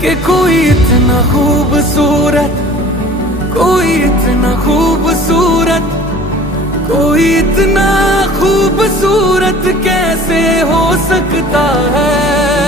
कि कोई इतना खूबसूरत, कोई इतना खूबसूरत, कोई इतना खूबसूरत कैसे हो सकता है।